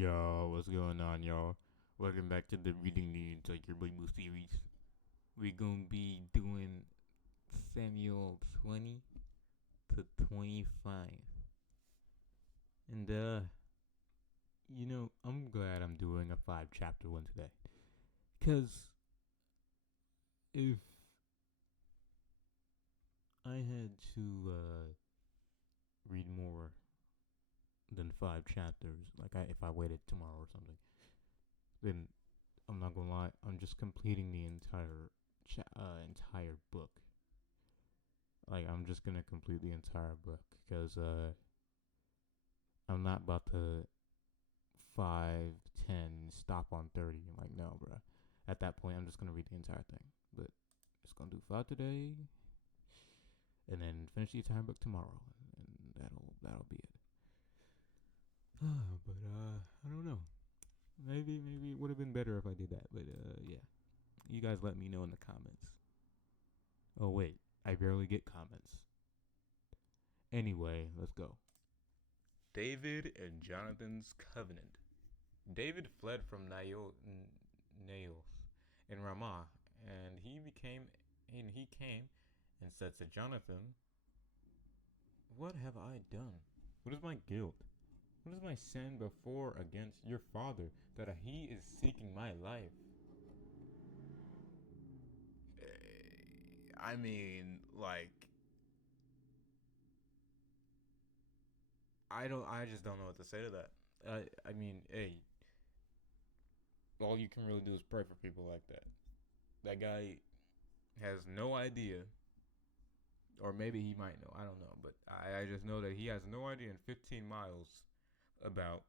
Yo, what's going on, y'all? Welcome back to the Reading Needs, like your Bible series. We're gonna be doing Samuel 20 to 25. And, I'm glad I'm doing a 5 chapter one today. Because if I had to, read more than 5 chapters, if I waited tomorrow or something, then I'm not gonna lie, I'm just completing the entire book. Like, I'm just gonna complete the entire book because I'm not about to 5, 10, stop on 30. I'm like, no, bro. At that point, I'm just gonna read the entire thing. But just gonna do 5 today, and then finish the entire book tomorrow, and that'll be it. But I don't know. Maybe it would have been better if I did that. But yeah, you guys let me know in the comments. Oh wait, I barely get comments. Anyway, let's go. David and Jonathan's covenant. David fled from Naioth in Ramah, and he came and said to Jonathan, "What have I done? What is my guilt? What is my sin before against your father that he is seeking my life?" I mean, like, I just don't know what to say to that. I mean, hey, all you can really do is pray for people like that. That guy has no idea, or maybe he might know. I don't know, but I just know that he has no idea in 15 miles about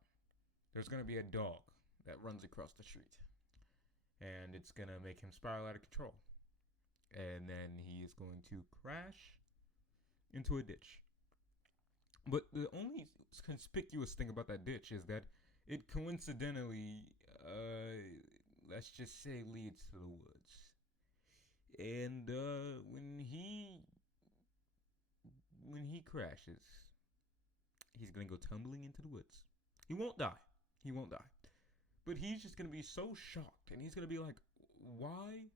there's gonna be a dog that runs across the street, and it's gonna make him spiral out of control, and then he is going to crash into a ditch. But the only conspicuous thing about that ditch is that it coincidentally, let's just say, leads to the woods. And when he crashes, he's gonna go tumbling into the woods. He won't die. He won't die. But he's just gonna be so shocked, and he's gonna be like, "Why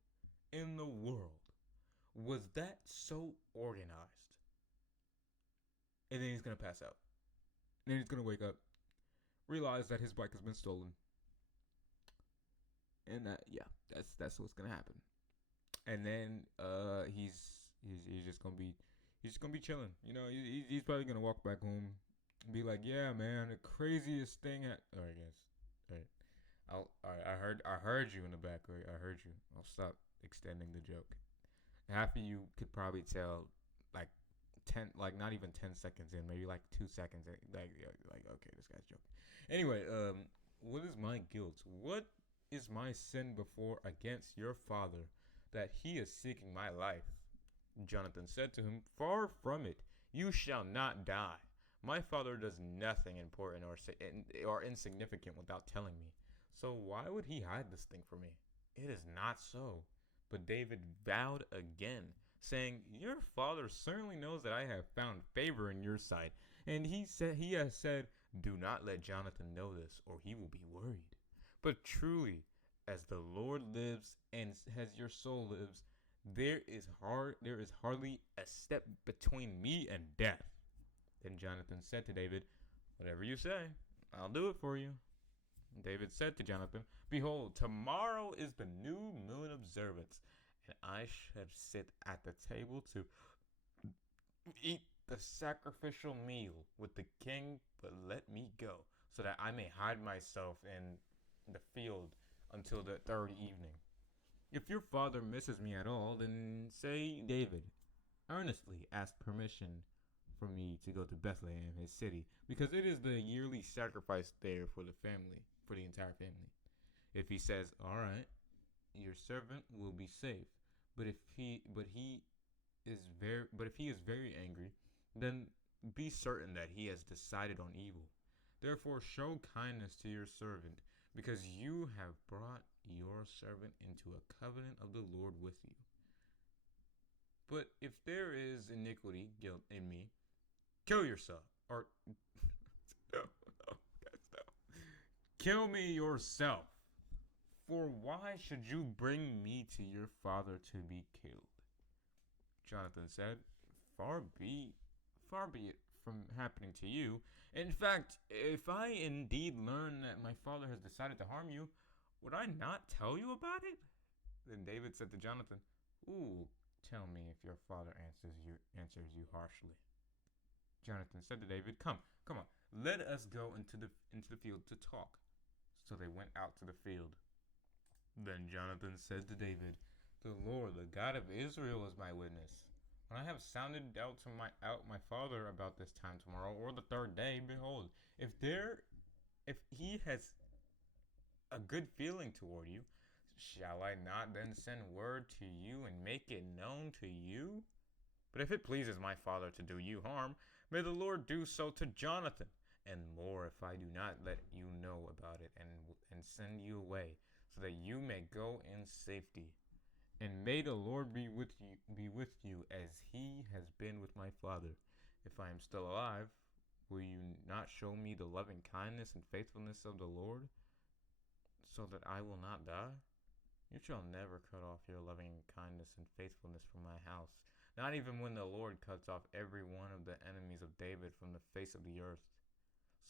in the world was that so organized?" And then he's gonna pass out. And then he's gonna wake up, realize that his bike has been stolen, and yeah, that's what's gonna happen. And then he's just gonna be chilling. You know, he's probably gonna walk back home, and be like, "Yeah, man, the craziest thing at." All right, guys. All right, all right. I heard you in the back. Right, I heard you. I'll stop extending the joke. Half of you could probably tell, like 10, like not even 10 seconds in, maybe like 2 seconds in, like okay, this guy's joking. Anyway, what is my guilt? What is my sin before against your father that he is seeking my life? Jonathan said to him, "Far from it. You shall not die. My father does nothing important or insignificant without telling me. So why would he hide this thing from me? It is not so." But David vowed again, saying, "Your father certainly knows that I have found favor in your sight." And he has said, "Do not let Jonathan know this, or he will be worried. But truly, as the Lord lives and as your soul lives, there is hardly a step between me and death." Then Jonathan said to David, "Whatever you say, I'll do it for you." David said to Jonathan, "Behold, tomorrow is the new moon observance, and I should sit at the table to eat the sacrificial meal with the king, but let me go, so that I may hide myself in the field until the third evening. If your father misses me at all, then say David earnestly asked permission for me to go to Bethlehem, his city, because it is the yearly sacrifice there for the entire family. If he says, 'All right, your servant will be safe,' but if he is very angry, then be certain that he has decided on evil. Therefore show kindness to your servant, because you have brought your servant into a covenant of the Lord with you. But if there is iniquity, guilt in me, kill yourself, or no, guys, no. kill me yourself. For why should you bring me to your father to be killed? Jonathan said, Far be, far be it from happening to you. In fact, if I indeed learn that my father has decided to harm you, would I not tell you about it? Then David said to Jonathan, Ooh, tell me if your father answers you harshly. Jonathan said to David, come on, let us go into the field to talk. So they went out to the field. Then Jonathan said to David, The Lord, the God of Israel, is my witness. When I have sounded out my father about this time tomorrow, or the third day, behold, if he has a good feeling toward you, shall I not then send word to you and make it known to you? But if it pleases my father to do you harm, may the Lord do so to Jonathan, and more if I do not let you know about it and send you away, so that you may go in safety. And may the Lord be with you as he has been with my father. If I am still alive, will you not show me the loving kindness and faithfulness of the Lord, so that I will not die? You shall never cut off your loving kindness and faithfulness from my house, not even when the Lord cuts off every one of the enemies of David from the face of the earth.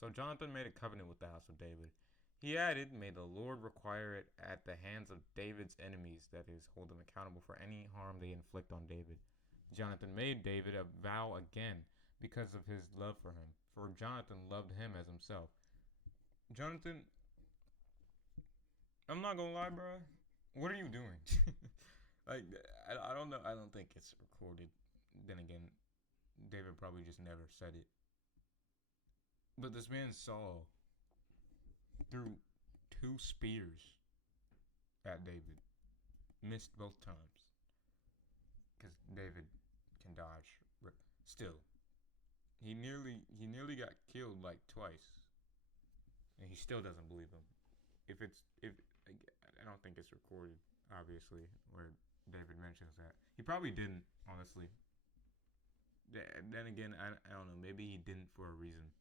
So Jonathan made a covenant with the house of David. He added, May the Lord require it at the hands of David's enemies, that is, hold them accountable for any harm they inflict on David. Jonathan made David a vow again because of his love for him, for Jonathan loved him as himself. Jonathan, I'm not gonna lie, bro. What are you doing? Like, I don't know. I don't think it's recorded. Then again, David probably just never said it. But this man Saul threw 2 spears at David. Missed both times. Because David can dodge. Still, he nearly got killed like twice. And he still doesn't believe him. I don't think it's recorded, obviously, where David mentions that. He probably didn't, honestly. Then again, I don't know. Maybe he didn't for a reason.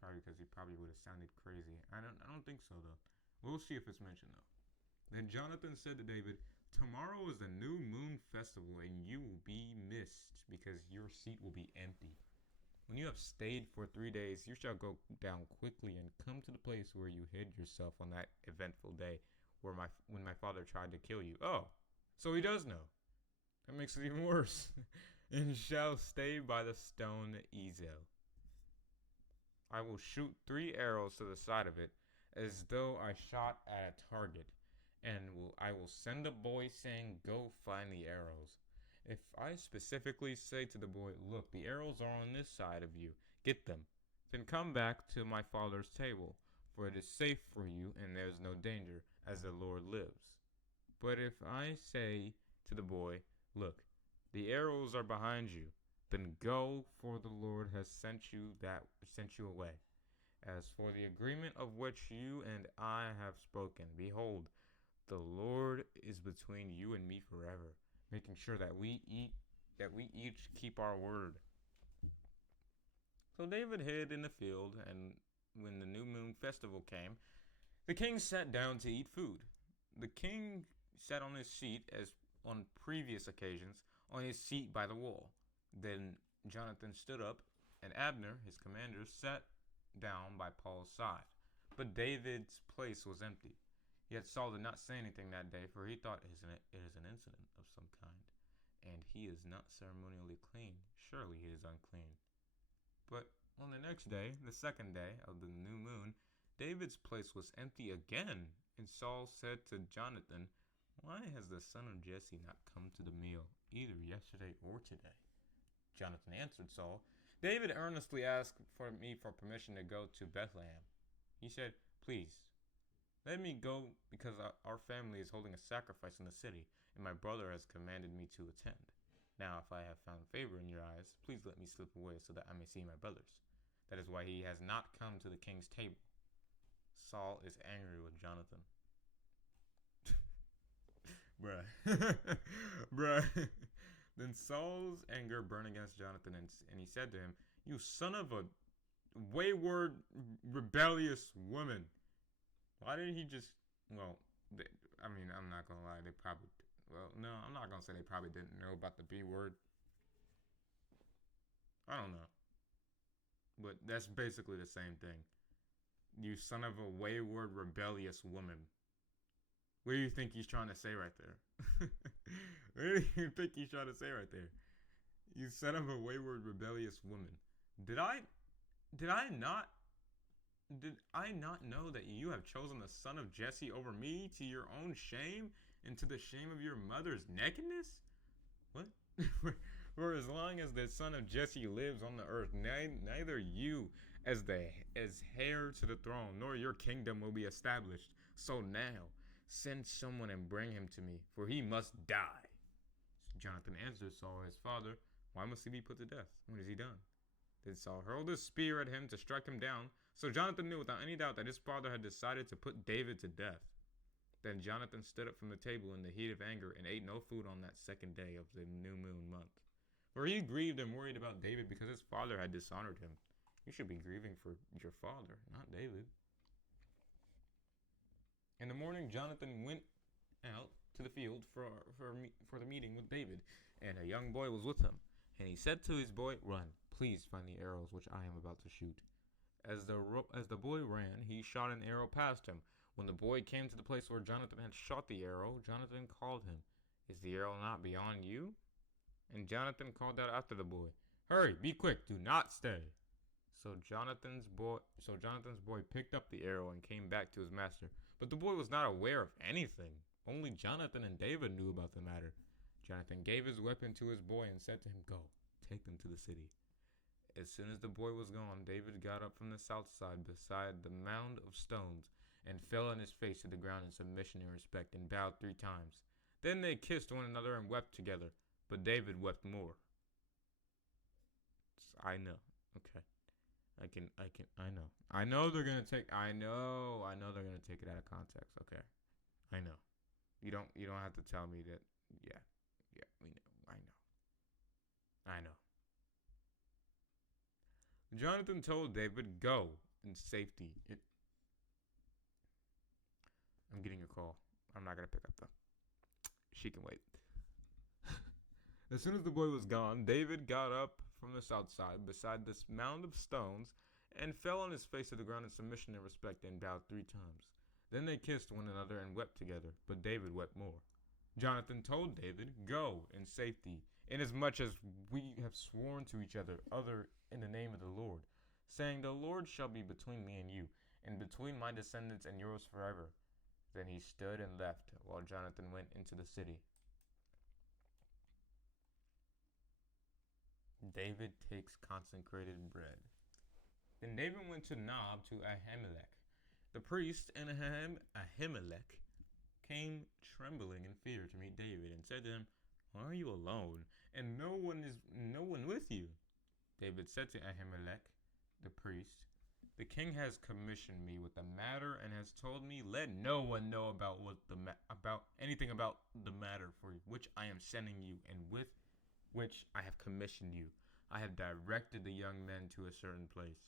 Probably because he probably would have sounded crazy. I don't think so, though. We'll see if it's mentioned, though. Then Jonathan said to David, Tomorrow is the new moon festival, and you will be missed, because your seat will be empty. When you have stayed for 3 days, you shall go down quickly and come to the place where you hid yourself on that eventful day when my father tried to kill you. Oh, so he does know. That makes it even worse. And shall stay by the stone Ezel. I will shoot 3 arrows to the side of it, as though I shot at a target, and I will send a boy saying, Go find the arrows. If I specifically say to the boy, Look, the arrows are on this side of you, get them, then come back to my father's table, for it is safe for you, and there is no danger, as the Lord lives. But if I say to the boy, Look, the arrows are behind you, then go, for the Lord has sent you away. As for the agreement of which you and I have spoken, behold, the Lord is between you and me forever, making sure that we each keep our word. So David hid in the field, and when the new moon festival came, the king sat down to eat food. The king sat on his seat, as on previous occasions, on his seat by the wall. Then Jonathan stood up, and Abner, his commander, sat down by Paul's side. But David's place was empty. Yet Saul did not say anything that day, for he thought it is an incident of some kind, and he is not ceremonially clean. Surely he is unclean. But on the next day, the second day of the new moon, David's place was empty again, and Saul said to Jonathan, Why has the son of Jesse not come to the meal, either yesterday or today? Jonathan answered Saul, David earnestly asked me for permission to go to Bethlehem. He said, Please, let me go, because our family is holding a sacrifice in the city, and my brother has commanded me to attend. Now, if I have found favor in your eyes, please let me slip away so that I may see my brothers. That is why he has not come to the king's table. Saul is angry with Jonathan. Bruh. Bruh. Then Saul's anger burned against Jonathan, and he said to him, You son of a... wayward, rebellious woman. Why didn't he just? Well, they, I mean, I'm not gonna lie. They probably. Well, no, I'm not gonna say they probably didn't know about the B word. I don't know, but that's basically the same thing. You son of a wayward, rebellious woman. What do you think he's trying to say right there? What do you think he's trying to say right there? You son of a wayward, rebellious woman. Did I? Did I not? Did I not know that you have chosen the son of Jesse over me to your own shame and to the shame of your mother's nakedness? What? For as long as the son of Jesse lives on the earth, neither you as heir to the throne nor your kingdom will be established. So now send someone and bring him to me, for he must die. So Jonathan answered Saul, his father, why must he be put to death? What has he done? Then Saul hurled his spear at him to strike him down. So Jonathan knew without any doubt that his father had decided to put David to death. Then Jonathan stood up from the table in the heat of anger and ate no food on that second day of the new moon month. For he grieved and worried about David because his father had dishonored him. You should be grieving for your father, not David. In the morning, Jonathan went out to the field for the meeting with David, and a young boy was with him. And he said to his boy, run, please find the arrows which I am about to shoot. As the boy ran, he shot an arrow past him. When the boy came to the place where Jonathan had shot the arrow, Jonathan called him, is the arrow not beyond you? And Jonathan called out after the boy, hurry, be quick, do not stay. So Jonathan's boy picked up the arrow and came back to his master. But the boy was not aware of anything. Only Jonathan and David knew about the matter. Jonathan gave his weapon to his boy and said to him, go, take them to the city. As soon as the boy was gone, David got up from the south side beside the mound of stones and fell on his face to the ground in submission and respect and bowed 3 times. Then they kissed one another and wept together, but David wept more. I know. Okay. I know they're gonna take they're gonna take it out of context. Okay. I know. You don't have to tell me that. Yeah, we know. I know. Jonathan told David, go in safety. I'm getting a call. I'm not gonna pick up though. She can wait. As soon as the boy was gone, David got up from the south side beside this mound of stones and fell on his face to the ground in submission and respect and bowed 3 times. Then they kissed one another and wept together, but David wept more. Jonathan told David, go in safety, inasmuch as we have sworn to each other in the name of the Lord, saying, the Lord shall be between me and you, and between my descendants and yours forever. Then he stood and left, while Jonathan went into the city. David takes consecrated bread. Then David went to Nob to Ahimelech. The priest and Ahimelech came trembling in fear to meet David and said to him, why are you alone, and no one with you? David said to Ahimelech, the priest, the king has commissioned me with the matter and has told me, let no one know about anything about the matter for which I am sending you and with which I have commissioned you. I have directed the young men to a certain place.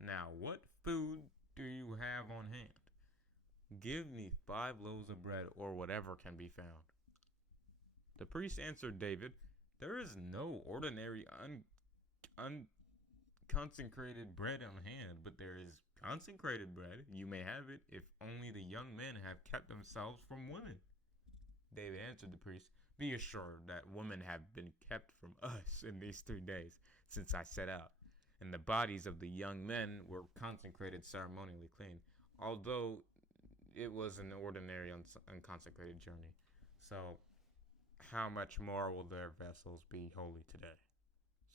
Now, what food do you have on hand? Give me 5 loaves of bread, or whatever can be found. The priest answered David, there is no ordinary unconsecrated bread on hand, but there is consecrated bread. You may have it, if only the young men have kept themselves from women. David answered the priest, be assured that women have been kept from us in these 3 days since I set out, and the bodies of the young men were consecrated ceremonially clean, although it was an ordinary unconsecrated journey. So how much more will their vessels be holy today?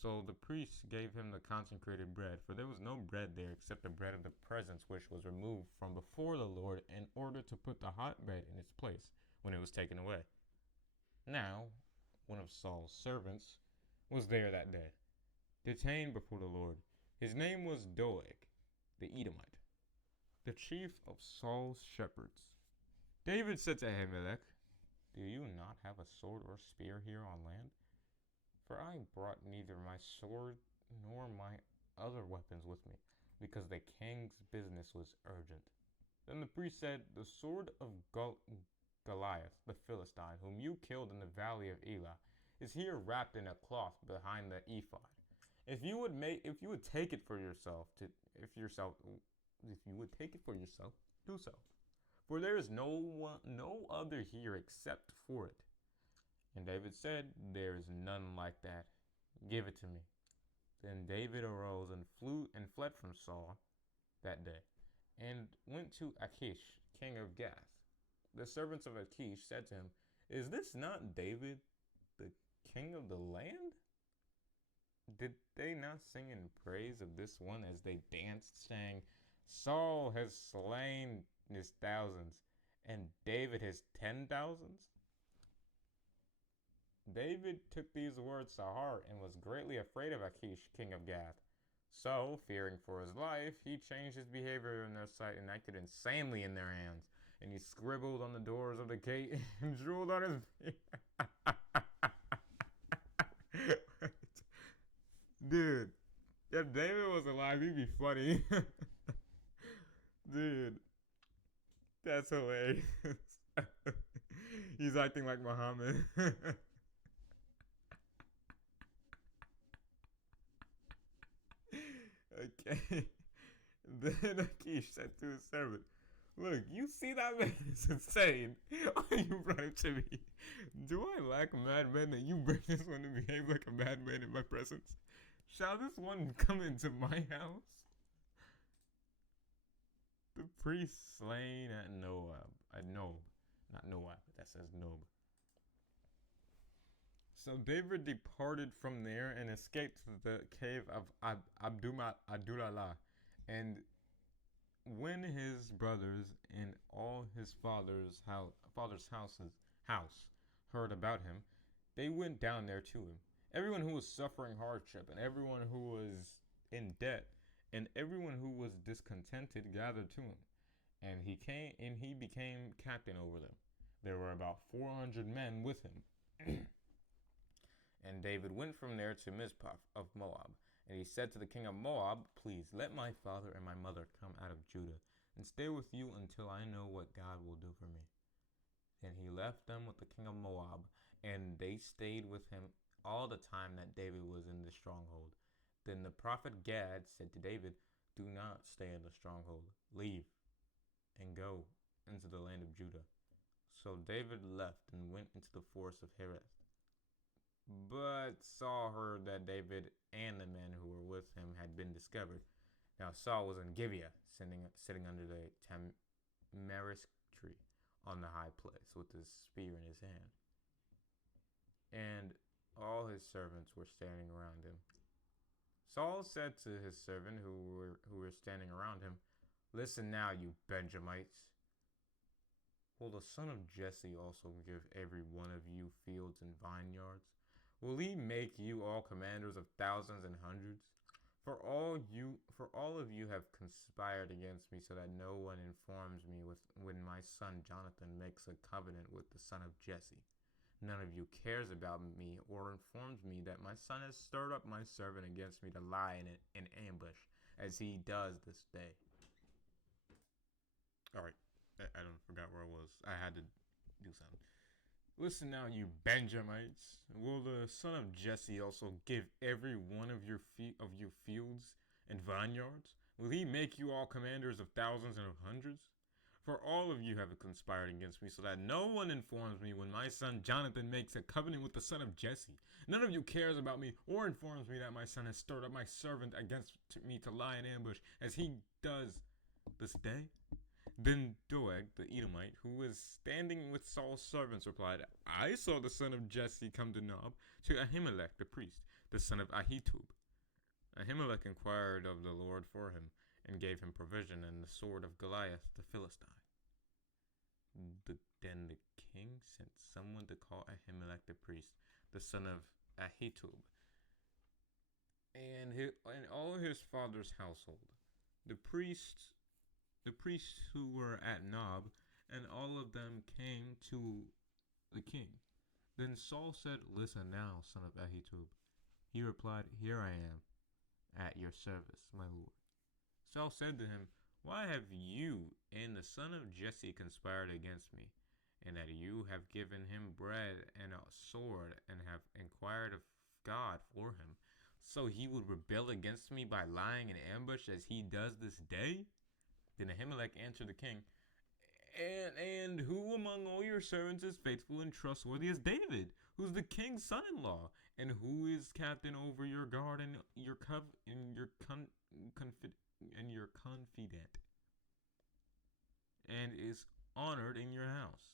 So the priests gave him the consecrated bread, for there was no bread there except the bread of the presence, which was removed from before the Lord in order to put the hot bread in its place when it was taken away. Now, one of Saul's servants was there that day, detained before the Lord. His name was Doeg, the Edomite, the chief of Saul's shepherds. David said to Ahimelech, do you not have a sword or spear here on land? For I brought neither my sword nor my other weapons with me, because the king's business was urgent. Then the priest said, the sword of Goliath, the Philistine, whom you killed in the valley of Elah, is here wrapped in a cloth behind the ephod. If you would take it for yourself, if you would take it for yourself, do so. For there is no other here except for it. And David said, there is none like that. Give it to me. Then David arose and fled from Saul that day, and went to Achish, king of Gath. The servants of Achish said to him, is this not David, the king of the land? Did they not sing in praise of this one as they danced, saying, Saul has slain his thousands, and David his 10,000s? David took these words to heart and was greatly afraid of Achish, king of Gath. So, fearing for his life, he changed his behavior in their sight and acted insanely in their hands. And he scribbled on the doors of the gate and drooled on his Dude, if David was alive, he'd be funny. Dude, that's hilarious. He's acting like Muhammad. Okay. Then Achish said to his servant, look, you see that man is insane. Why you brought him to me? Do I lack madmen that you bring this one to behave like a madman in my presence? Shall this one come into my house? The priest slain at Nob, not Noab, that says Nob. So David departed from there and escaped to the cave of Adullah. And when his brothers and all his father's house heard about him, they went down there to him. Everyone who was suffering hardship, and everyone who was in debt, and everyone who was discontented gathered to him. And he became captain over them. There were about 400 men with him. And David went from there to Mizpah of Moab. And he said to the king of Moab, please let my father and my mother come out of Judah and stay with you until I know what God will do for me. And he left them with the king of Moab, and they stayed with him all the time that David was in the stronghold. Then the prophet Gad said to David, do not stay in the stronghold. Leave and go into the land of Judah. So David left and went into the forest of Hereth. But Saul heard that David and the men who were with him had been discovered. Now Saul was in Gibeah, sitting under the tamarisk tree on the high place with his spear in his hand. And all his servants were standing around him. Saul said to his servant who were standing around him, listen now, you Benjamites. Will the son of Jesse also give every one of you fields and vineyards? Will he make you all commanders of thousands and hundreds? For all of you have conspired against me, so that no one informs me when my son Jonathan makes a covenant with the son of Jesse. None of you cares about me or informs me that my son has stirred up my servant against me to lie in ambush, as he does this day. All right, I don't forgot where I was. I had to do something. Listen now, you Benjamites. Will the son of Jesse also give every one of your fields and vineyards? Will he make you all commanders of thousands and of hundreds? For all of you have conspired against me, so that no one informs me when my son Jonathan makes a covenant with the son of Jesse. None of you cares about me or informs me that my son has stirred up my servant against me to lie in ambush, as he does this day. Then Doeg, the Edomite, who was standing with Saul's servants, replied, I saw the son of Jesse come to Nob, to Ahimelech the priest, the son of Ahitub. Ahimelech inquired of the Lord for him, and gave him provision and the sword of Goliath the Philistine. Then the king sent someone to call Ahimelech the priest, the son of Ahitub, and all his father's household, the priests who were at Nob, and all of them came to the king. Then Saul said, Listen now, son of Ahitub. He replied, Here I am. at your service, my lord. Saul said to him, Why have you and the son of Jesse conspired against me, and that you have given him bread and a sword, and have inquired of God for him, so he would rebel against me by lying in ambush as he does this day? Then Ahimelech answered the king, and who among all your servants is faithful and trustworthy as David, who's the king's son-in-law, and who is captain over your guard and your confidant, and is honored in your house?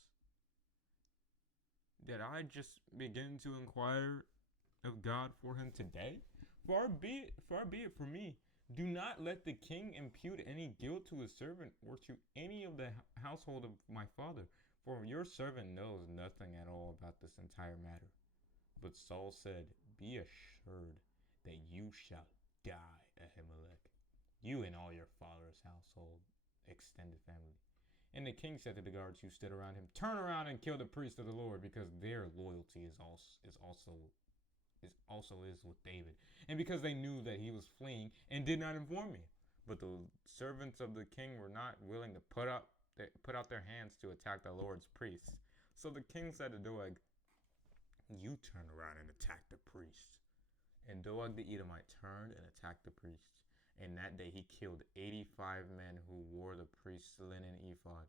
Did I just begin to inquire of God for him today? Far be it from me. Do not let the king impute any guilt to his servant or to any of the household of my father, for your servant knows nothing at all about this entire matter. But Saul said, Be assured that you shall die, Ahimelech, you and all your father's household, extended family. And the king said to the guards who stood around him, Turn around and kill the priest of the Lord, because their loyalty is also with David, and because they knew that he was fleeing and did not inform me. But the servants of the king were not willing to put out their hands to attack the Lord's priests. So the king said to Doeg, You turn around and attack the priests. And Doeg the Edomite turned and attacked the priests. And that day he killed 85 men who wore the priest's linen ephod.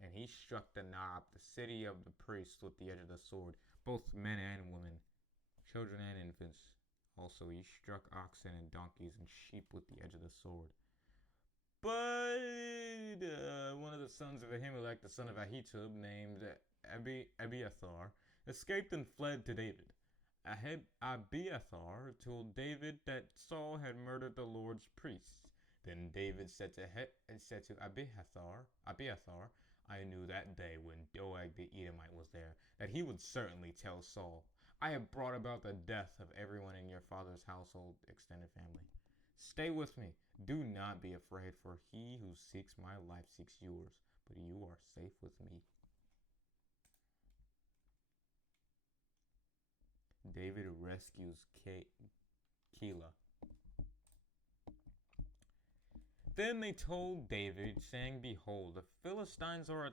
And he struck the Nob, the city of the priests, with the edge of the sword, both men and women, children and infants. Also he struck oxen and donkeys and sheep with the edge of the sword. But one of the sons of Ahimelech, the son of Ahitub, named Abiathar, escaped and fled to David. Abiathar told David that Saul had murdered the Lord's priests. Then David said to Abiathar, I knew that day when Doeg the Edomite was there that he would certainly tell Saul, I have brought about the death of everyone in your father's household, extended family. Stay with me. Do not be afraid, for he who seeks my life seeks yours, but you are safe with me. David rescues Keilah. Then they told David, saying, Behold, the Philistines are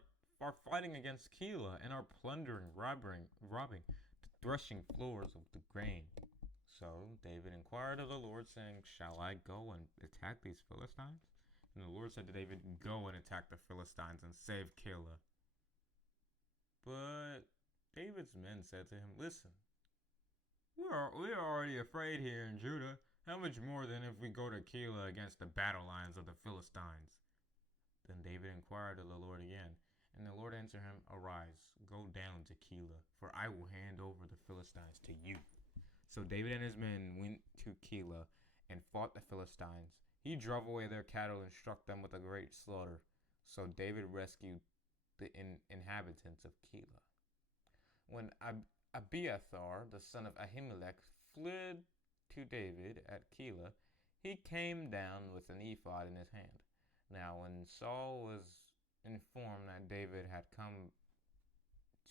fighting against Keilah and are plundering, robbing, the threshing floors of the grain. So David inquired of the Lord, saying, Shall I go and attack these Philistines? And the Lord said to David, Go and attack the Philistines and save Keilah. But David's men said to him, Listen, we're already afraid here in Judah. How much more than if we go to Keilah against the battle lines of the Philistines? Then David inquired of the Lord again, and the Lord answered him, Arise, go down to Keilah, for I will hand over the Philistines to you. So David and his men went to Keilah and fought the Philistines. He drove away their cattle and struck them with a great slaughter. So David rescued the inhabitants of Keilah. When Abiathar, the son of Ahimelech, fled to David at Keilah, he came down with an ephod in his hand. Now when Saul was informed that David had come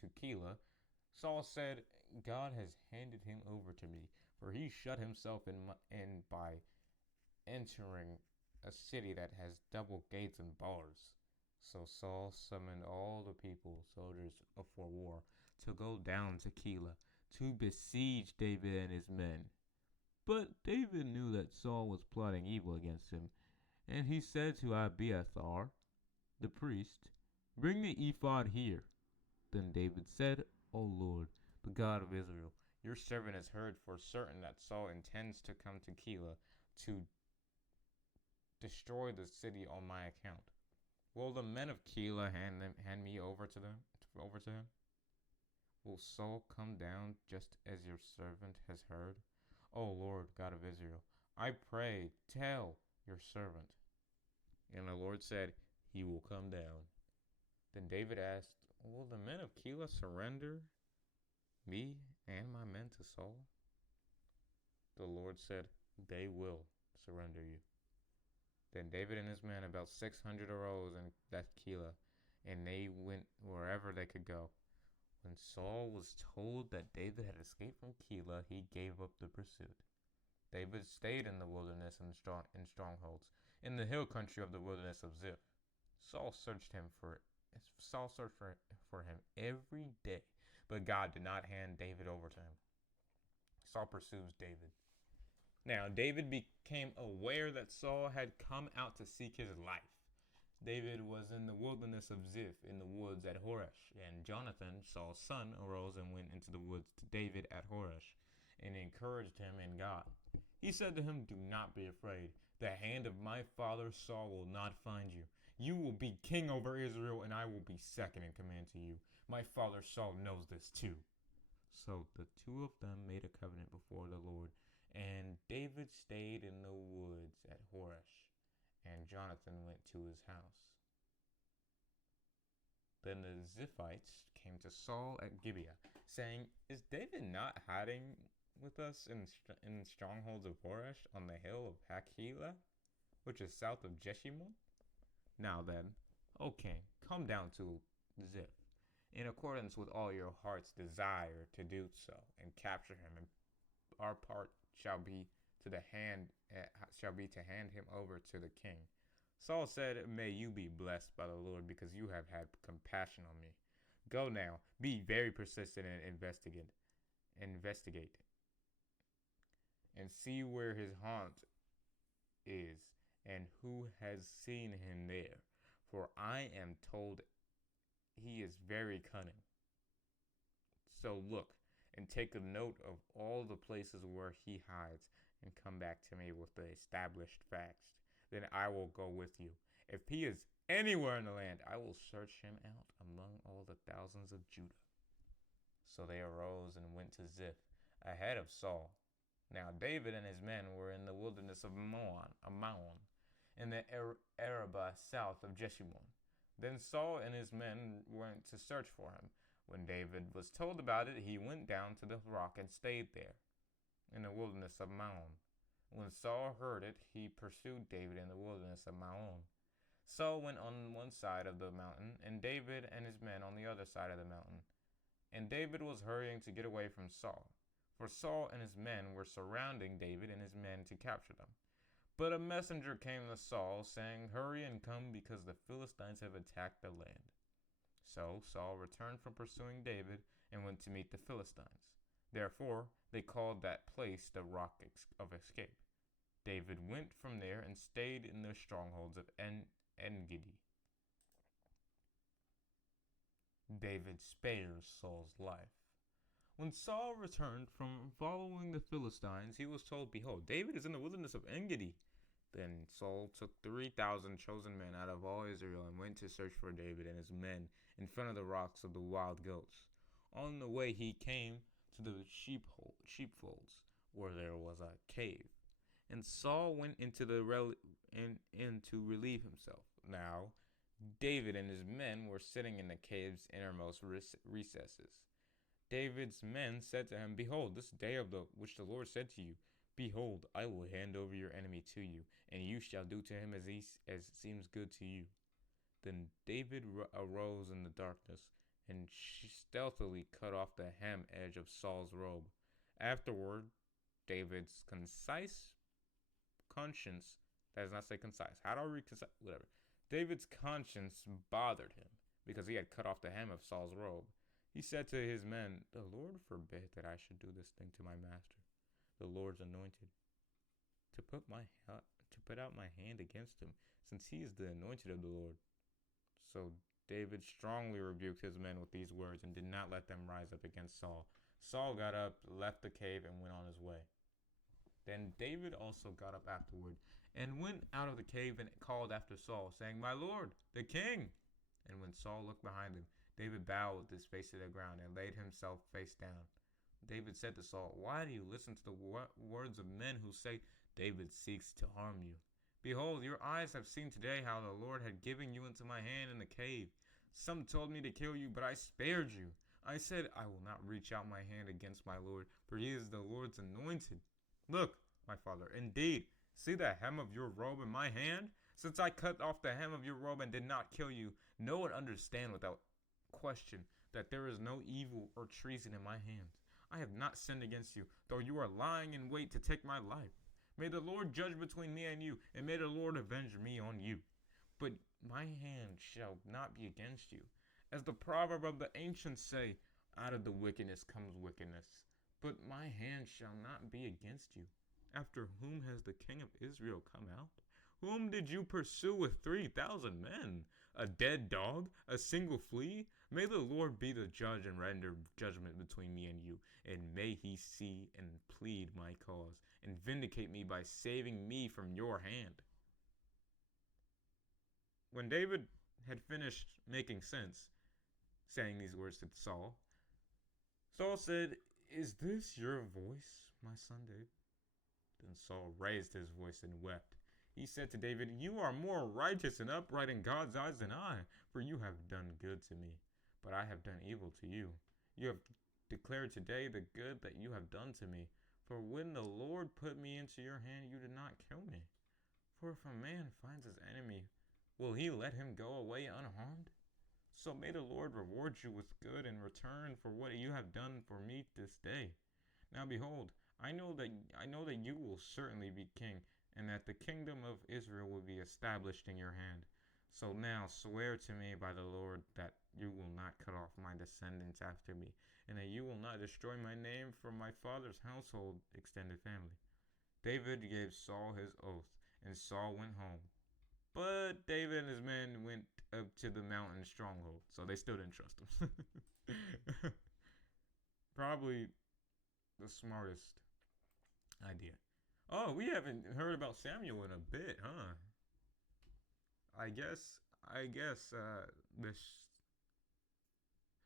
to Keilah, Saul said, God has handed him over to me, for he shut himself in by entering a city that has double gates and bars. So Saul summoned all the people, soldiers for war, to go down to Keilah to besiege David and his men. But David knew that Saul was plotting evil against him, and he said to Abiathar, the priest, Bring the ephod here. Then David said, O Lord, the God of Israel, your servant has heard for certain that Saul intends to come to Keilah to destroy the city on my account. Will the men of Keilah hand me over to him? Will Saul come down just as your servant has heard? O Lord, God of Israel, I pray, tell your servant. And the Lord said, He will come down. Then David asked, Will the men of Keilah surrender me and my men to Saul? The Lord said, They will surrender you. Then David and his men, about 600, arose and left Keilah, and they went wherever they could go. When Saul was told that David had escaped from Keilah, he gave up the pursuit. David stayed in the wilderness and strongholds, in the hill country of the wilderness of Ziph. Saul searched him for Saul searched for him every day, but God did not hand David over to him. Saul pursues David. Now David became aware that Saul had come out to seek his life. David was in the wilderness of Ziph in the woods at Horesh, and Jonathan, Saul's son, arose and went into the woods to David at Horesh, and encouraged him in God. He said to him, "Do not be afraid. The hand of my father Saul will not find you. You will be king over Israel, and I will be second in command to you. My father Saul knows this too." So the two of them made a covenant before the Lord, and David stayed in the woods at Horesh, and Jonathan went to his house. Then the Ziphites came to Saul at Gibeah, saying, "Is David not hiding with us in strongholds of Horesh on the hill of Hachilah, which is south of Jeshimon? Now then, O king, come down to Ziph, in accordance with all your heart's desire to do so, and capture him, and our part shall be to hand him over to the king." Saul said, "May you be blessed by the Lord, because you have had compassion on me. Go now, be very persistent and investigate, and see where his haunt is, and who has seen him there. For I am told he is very cunning. So look and take a note of all the places where he hides, and come back to me with the established facts. Then I will go with you. If he is anywhere in the land, I will search him out among all the thousands of Judah." So they arose and went to Ziph ahead of Saul. Now David and his men were in the wilderness of Maon, in the Arabah south of Jeshimon. Then Saul and his men went to search for him. When David was told about it, he went down to the rock and stayed there, in the wilderness of Maon. When Saul heard it, he pursued David in the wilderness of Maon. Saul went on one side of the mountain, and David and his men on the other side of the mountain. And David was hurrying to get away from Saul, for Saul and his men were surrounding David and his men to capture them. But a messenger came to Saul, saying, "Hurry and come, because the Philistines have attacked the land." So Saul returned from pursuing David and went to meet the Philistines. Therefore they called that place the Rock of Escape. David went from there and stayed in the strongholds of En-Gedi. David spares Saul's life. When Saul returned from following the Philistines, he was told, "Behold, David is in the wilderness of En-Gedi." Then Saul took 3,000 chosen men out of all Israel and went to search for David and his men in front of the rocks of the wild goats. On the way he came to the sheepfolds, where there was a cave, and Saul went into to relieve himself. Now David and his men were sitting in the cave's innermost recesses. David's men said to him, "Behold, this day of which the Lord said to you, 'Behold, I will hand over your enemy to you, and you shall do to him as seems good to you.'" Then David arose in the darkness and stealthily cut off the hem edge of Saul's robe. Afterward, David's conscience, that does not say concise. How do I read concise? Whatever. David's conscience bothered him because he had cut off the hem of Saul's robe. He said to his men, "The Lord forbid that I should do this thing to my master, the Lord's anointed, to put out my hand against him, since he is the anointed of the Lord." So David strongly rebuked his men with these words and did not let them rise up against Saul. Saul got up, left the cave, and went on his way. Then David also got up afterward and went out of the cave and called after Saul, saying, "My lord, the king!" And when Saul looked behind him, David bowed with his face to the ground and laid himself face down. David said to Saul, "Why do you listen to the words of men who say, 'David seeks to harm you'? Behold, your eyes have seen today how the Lord had given you into my hand in the cave. Some told me to kill you, but I spared you. I said, 'I will not reach out my hand against my Lord, for he is the Lord's anointed.' Look, my father, indeed, see the hem of your robe in my hand? Since I cut off the hem of your robe and did not kill you, know and understand without question that there is no evil or treason in my hands. I have not sinned against you, though you are lying in wait to take my life. May the Lord judge between me and you, and may the Lord avenge me on you. But my hand shall not be against you. As the proverb of the ancients say, out of the wickedness comes wickedness. But my hand shall not be against you. After whom has the king of Israel come out? Whom did you pursue with 3,000 men? A dead dog? A single flea? May the Lord be the judge and render judgment between me and you, and may he see and plead my cause, and vindicate me by saving me from your hand. When David had finished making sense, saying these words to Saul, Saul said, Is this your voice, my son David? Then Saul raised his voice and wept. He said to David, You are more righteous and upright in God's eyes than I, for you have done good to me, but I have done evil to you. You have declared today the good that you have done to me, for when the Lord put me into your hand, you did not kill me. For if a man finds his enemy, will he let him go away unharmed? So may the Lord reward you with good in return for what you have done for me this day. Now behold, I know that you will certainly be king, and that the kingdom of Israel will be established in your hand. So now swear to me by the Lord that you will not cut off my descendants after me, and that you will not destroy my name from my father's household extended family. David gave Saul his oath, and Saul went home. But David and his men went up to the mountain stronghold, so they still didn't trust him. Probably the smartest idea. Oh, we haven't heard about Samuel in a bit, huh? I guess this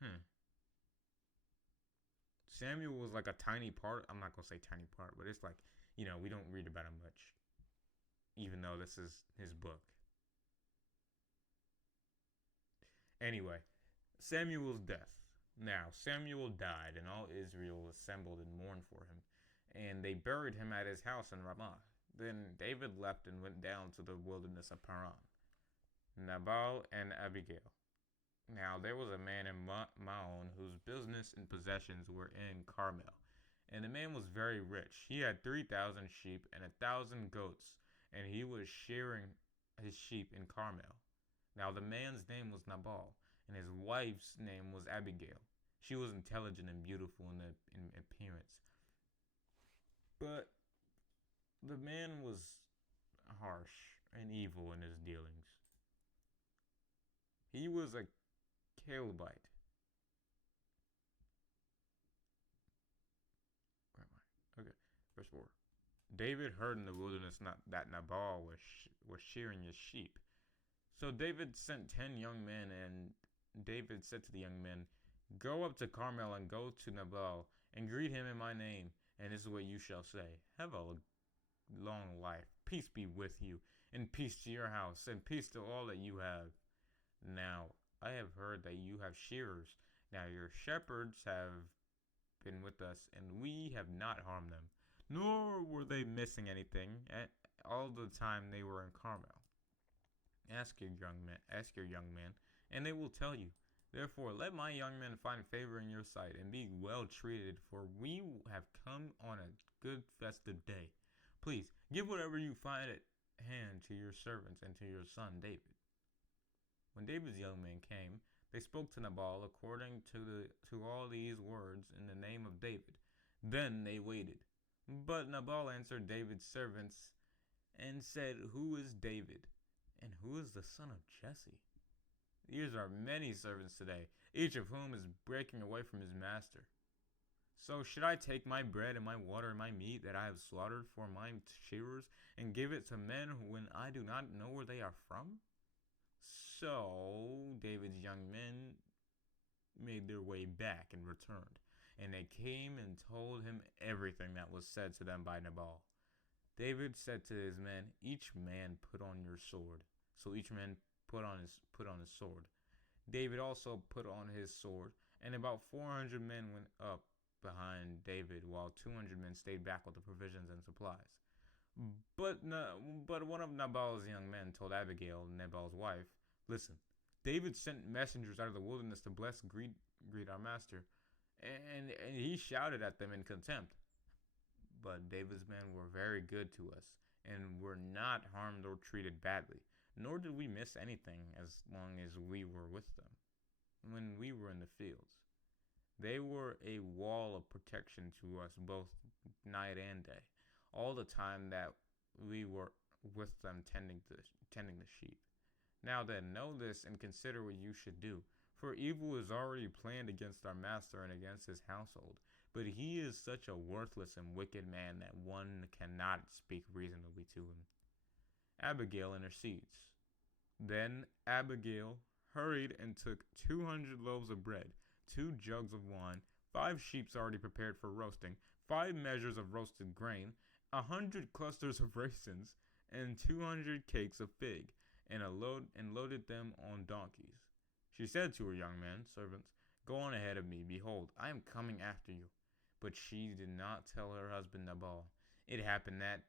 hmm. Samuel was like a tiny part. I'm not gonna say tiny part, but it's like, we don't read about him much, even though this is his book. Anyway, Samuel's death. Now, Samuel died, and all Israel assembled and mourned for him, and they buried him at his house in Ramah. Then David left and went down to the wilderness of Paran. Nabal and Abigail. Now there was a man in Maon whose business and possessions were in Carmel, and the man was very rich. He had 3,000 sheep and 1,000 goats, and he was shearing his sheep in Carmel. Now the man's name was Nabal, and his wife's name was Abigail. She was intelligent and beautiful in appearance. But the man was harsh and evil in his dealings. He was a Calebite. Where am I? Okay, verse 4. David heard in the wilderness that Nabal was shearing his sheep. So David sent 10 young men, and David said to the young men, Go up to Carmel and go to Nabal and greet him in my name, and this is what you shall say. Have a long life. Peace be with you, and peace to your house, and peace to all that you have. Now, I have heard that you have shearers. Now your shepherds have been with us, and we have not harmed them, nor were they missing anything at all the time they were in Carmel. Ask your young men, and they will tell you. Therefore, let my young men find favor in your sight, and be well treated, for we have come on a good festive day. Please, give whatever you find at hand to your servants and to your son David. When David's young men came, they spoke to Nabal according to all these words in the name of David. Then they waited. But Nabal answered David's servants and said, Who is David? And who is the son of Jesse? These are many servants today, each of whom is breaking away from his master. So should I take my bread and my water and my meat that I have slaughtered for my shearers and give it to men when I do not know where they are from? So David's young men made their way back and returned, and they came and told him everything that was said to them by Nabal. David said to his men, Each man put on your sword. So each man put on his sword. David also put on his sword, and about 400 men went up behind David, while 200 men stayed back with the provisions and supplies. But one of Nabal's young men told Abigail, Nabal's wife, Listen, David sent messengers out of the wilderness to greet our master, and he shouted at them in contempt. But David's men were very good to us, and were not harmed or treated badly, nor did we miss anything as long as we were with them, when we were in the fields. They were a wall of protection to us both night and day, all the time that we were with them tending the sheep. Now then, know this and consider what you should do. For evil is already planned against our master and against his household. But he is such a worthless and wicked man that one cannot speak reasonably to him. Abigail intercedes. Then Abigail hurried and took 200 loaves of bread, 2 jugs of wine, 5 sheep already prepared for roasting, 5 measures of roasted grain, 100 clusters of raisins, and 200 cakes of fig, and loaded them on donkeys. She said to her young men servants, "Go on ahead of me. Behold, I am coming after you." But she did not tell her husband Nabal. It happened that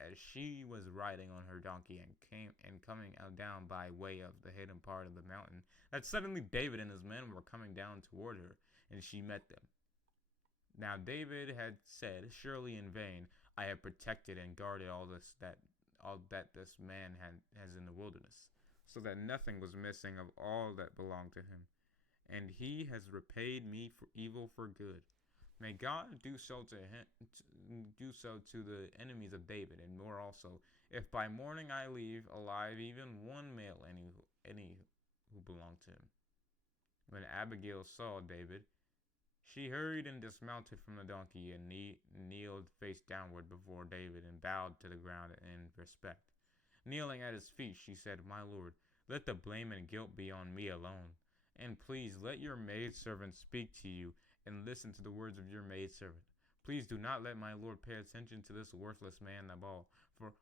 as she was riding on her donkey and coming down by way of the hidden part of the mountain, that suddenly David and his men were coming down toward her, and she met them. Now David had said, "Surely in vain I have protected and guarded all that this man has in the wilderness, so that nothing was missing of all that belonged to him, and he has repaid me for evil for good. May God do so to the enemies of David, and more also, if by morning I leave alive even one male any who belong to him." When Abigail saw David, she hurried and dismounted from the donkey and kneeled face downward before David and bowed to the ground in respect. Kneeling at his feet, she said, "My lord, let the blame and guilt be on me alone. And please let your maidservant speak to you, and listen to the words of your maidservant. Please do not let my lord pay attention to this worthless man Nabal, for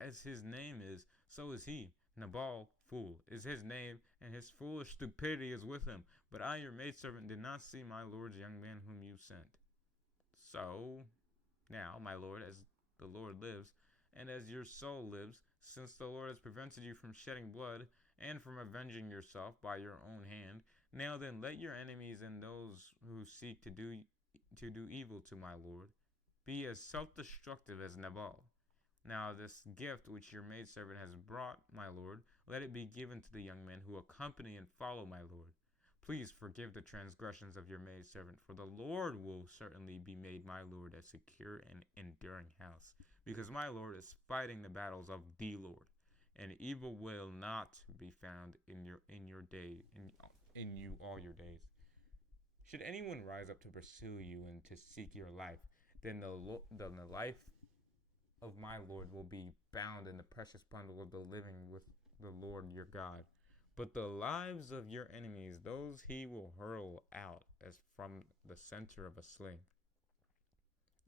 as his name is, so is he. Nabal, fool, is his name, and his foolish stupidity is with him. But I, your maidservant, did not see my lord's young man whom you sent. So now, my lord, as the Lord lives, and as your soul lives, since the Lord has prevented you from shedding blood, and from avenging yourself by your own hand, now then let your enemies and those who seek to do evil to my lord be as self-destructive as Nabal. Now this gift which your maidservant has brought, my lord, let it be given to the young men who accompany and follow my lord. Please forgive the transgressions of your maidservant, for the Lord will certainly be made my lord a secure and enduring house, because my lord is fighting the battles of the Lord, and evil will not be found in you all your days. Should anyone rise up to pursue you and to seek your life, then the life of my Lord will be bound in the precious bundle of the living with the Lord your God. But the lives of your enemies, those he will hurl out as from the center of a sling.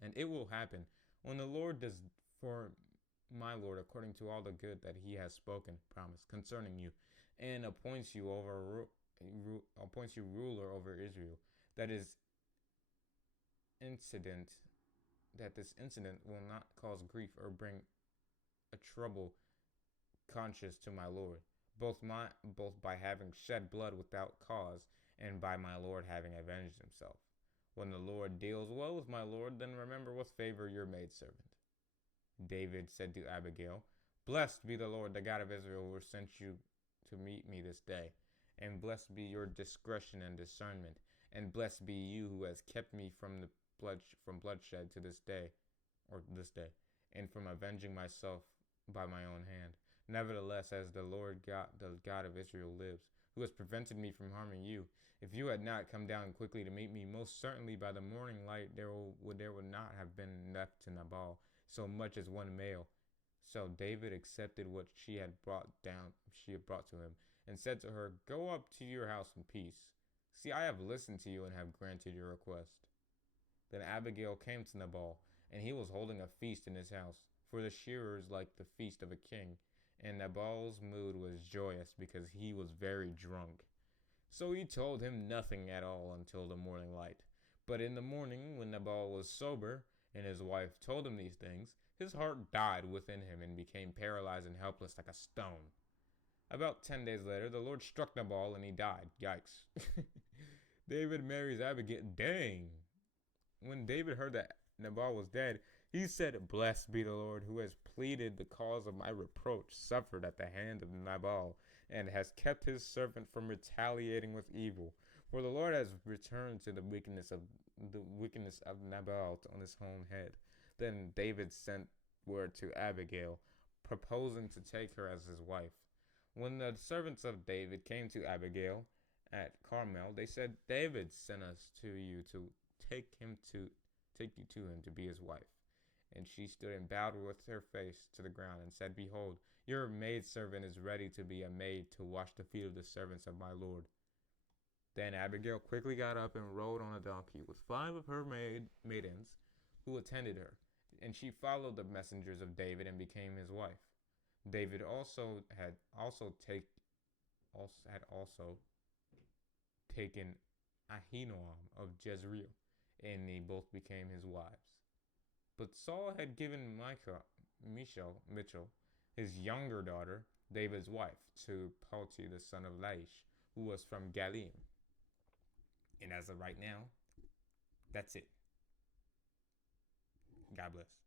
And it will happen when the Lord does for my Lord according to all the good that he has promised concerning you, and appoints you ruler over Israel, that this incident will not cause grief or bring a trouble conscience to my Lord, both by having shed blood without cause, and by my Lord having avenged himself. When the Lord deals well with my Lord, then remember with favor your maidservant." David said to Abigail, "Blessed be the Lord, the God of Israel, who sent you to meet me this day. And blessed be your discretion and discernment. And blessed be you who has kept me from bloodshed to this day, and from avenging myself by my own hand. Nevertheless, as the Lord God, the God of Israel lives, who has prevented me from harming you, if you had not come down quickly to meet me, most certainly by the morning light there would not have been left to Nabal so much as one male." So David accepted what she had brought to him, and said to her, "Go up to your house in peace. See, I have listened to you and have granted your request." Then Abigail came to Nabal, and he was holding a feast in his house, for the shearers like the feast of a king, and Nabal's mood was joyous because he was very drunk. So he told him nothing at all until the morning light. But in the morning, when Nabal was sober, and his wife told him these things, his heart died within him and became paralyzed and helpless like a stone. About 10 days later, the Lord struck Nabal and he died. Yikes. David marries Abigail. Dang. when David heard that Nabal was dead, he said, "Blessed be the Lord who has pleaded the cause of my reproach suffered at the hand of Nabal, and has kept his servant from retaliating with evil. For the Lord has returned to the wickedness of Nabal on his own head." Then David sent word to Abigail, proposing to take her as his wife. When the servants of David came to Abigail at Carmel, they said, "David sent us to you to take him to take you to him to be his wife." And she stood and bowed with her face to the ground and said, "Behold, your maidservant is ready to be a maid to wash the feet of the servants of my lord." Then Abigail quickly got up and rode on a donkey with 5 of her maidens who attended her, and she followed the messengers of David and became his wife. David had also taken Ahinoam of Jezreel, and they both became his wives. But Saul had given Michal, his younger daughter, David's wife, to Palti the son of Laish, who was from Galim. And as of right now, that's it. God bless.